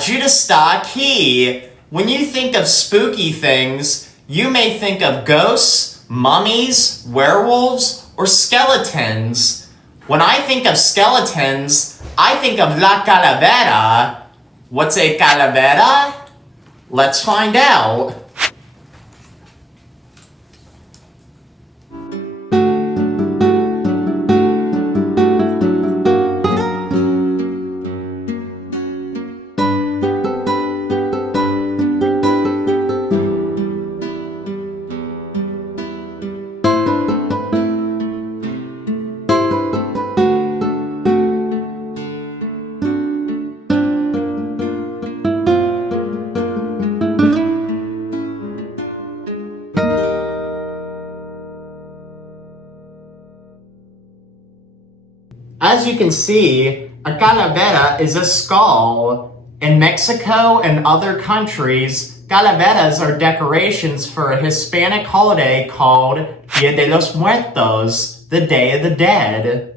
Jude aquí. When you think of spooky things, you may think of ghosts, mummies, werewolves, or skeletons. When I think of skeletons, I think of la calavera. What's a calavera? Let's find out. As you can see, a calavera is a skull. In Mexico and other countries, calaveras are decorations for a Hispanic holiday called Dia de los Muertos, the Day of the Dead.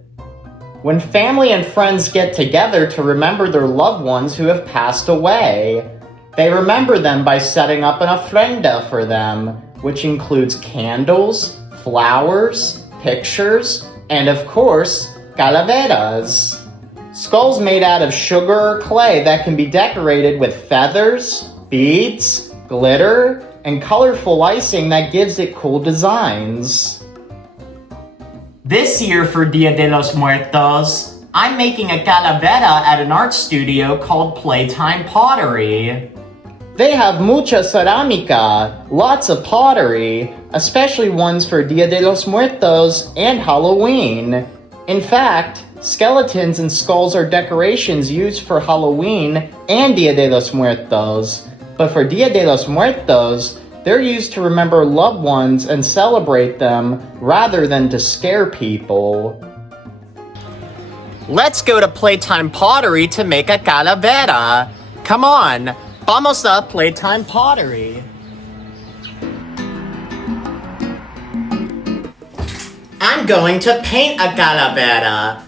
When family and friends get together to remember their loved ones who have passed away, they remember them by setting up an ofrenda for them, which includes candles, flowers, pictures, and of course, calaveras. Skulls made out of sugar or clay that can be decorated with feathers, beads, glitter, and colorful icing that gives it cool designs. This year for Dia de los Muertos, I'm making a calavera at an art studio called Playtime Pottery. They have mucha cerámica, lots of pottery, especially ones for Dia de los Muertos and Halloween. In fact, skeletons and skulls are decorations used for Halloween and Dia de los Muertos. But for Dia de los Muertos, they're used to remember loved ones and celebrate them rather than to scare people. Let's go to Playtime Pottery to make a calavera. Come on, vamos a Playtime Pottery. I'm going to paint a calavera.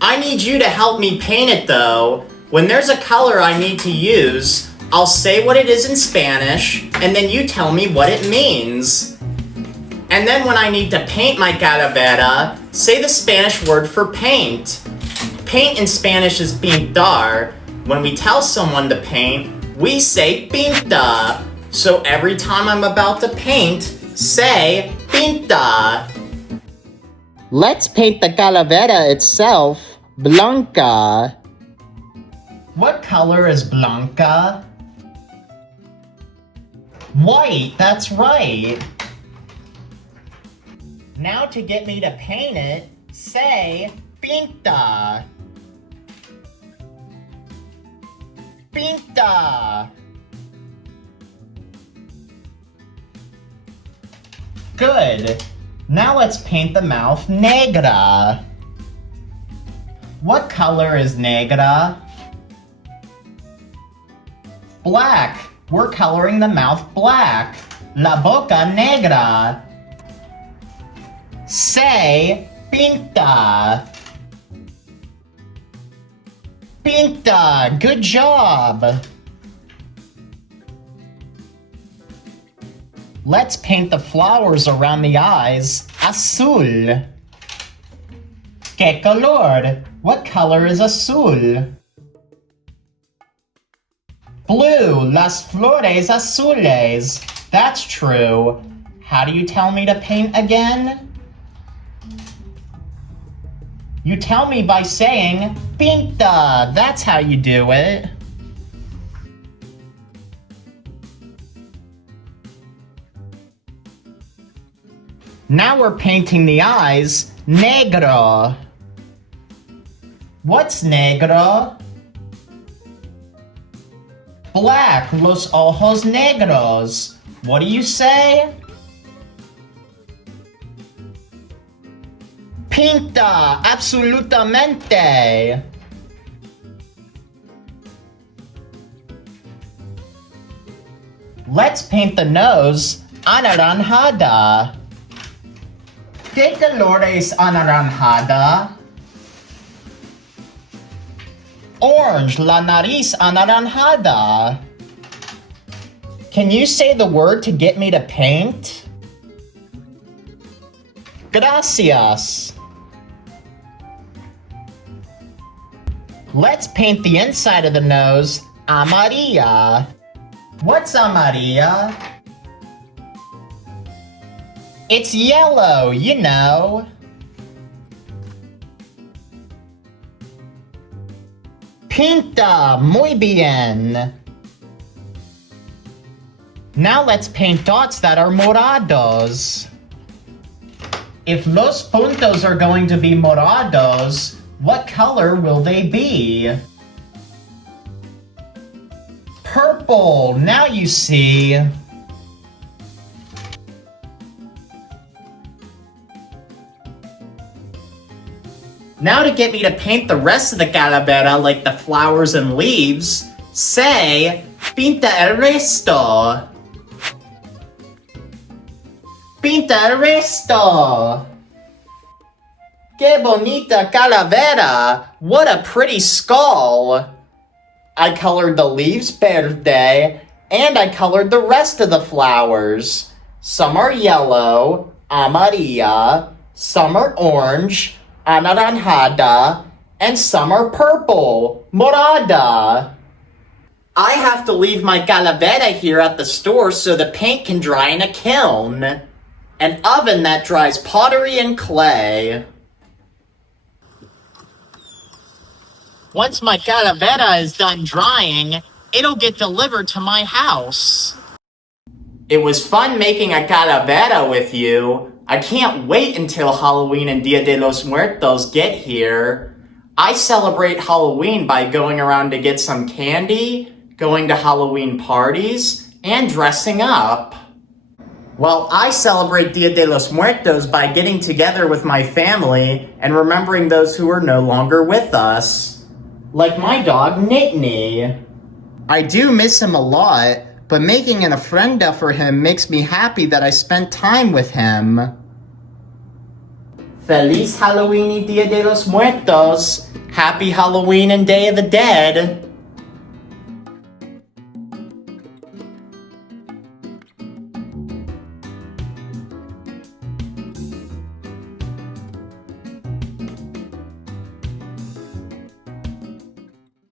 I need you to help me paint it though. When there's a color I need to use, I'll say what it is in Spanish, and then you tell me what it means. And then when I need to paint my calavera, say the Spanish word for paint. Paint in Spanish is pintar. When we tell someone to paint, we say pinta. So every time I'm about to paint, say pinta. Let's paint the calavera itself blanca. What color is blanca? White, that's right. Now to get me to paint it, say pinta. Pinta. Good. Now let's paint the mouth negra. What color is negra? Black. We're coloring the mouth black. La boca negra. Say pinta. Pinta. Good job. Let's paint the flowers around the eyes azul. ¿Qué color? What color is azul? Blue, las flores azules. That's true. How do you tell me to paint again? You tell me by saying pinta. That's how you do it. Now we're painting the eyes negro. What's negro? Black, los ojos negros. What do you say? Pinta, absolutamente. Let's paint the nose anaranjada. ¿Qué color es anaranjada? orange, la nariz anaranjada. Can you say the word to get me to paint? Gracias. Let's paint the inside of the nose amarilla. What's amarilla? It's yellow, you know. Pinta, muy bien. Now let's paint dots that are morados. If los puntos are going to be morados, what color will they be? Purple, now you see. Now to get me to paint the rest of the calavera, like the flowers and leaves, say, pinta el resto. Pinta el resto. Que bonita calavera. What a pretty skull. I colored the leaves verde, and I colored the rest of the flowers. Some are yellow, amarilla, some are orange, anaranjada, and some are purple, morada. I have to leave my calavera here at the store so the paint can dry in a kiln, an oven that dries pottery and clay. Once my calavera is done drying, it'll get delivered to my house. It was fun making a calavera with you. I can't wait until Halloween and Dia de los Muertos get here. I celebrate Halloween by going around to get some candy, going to Halloween parties, and dressing up. Well, I celebrate Dia de los Muertos by getting together with my family and remembering those who are no longer with us. Like my dog, Nittany. I do miss him a lot, but making an ofrenda for him makes me happy that I spent time with him. Feliz Halloween y Dia de los Muertos. Happy Halloween and Day of the Dead.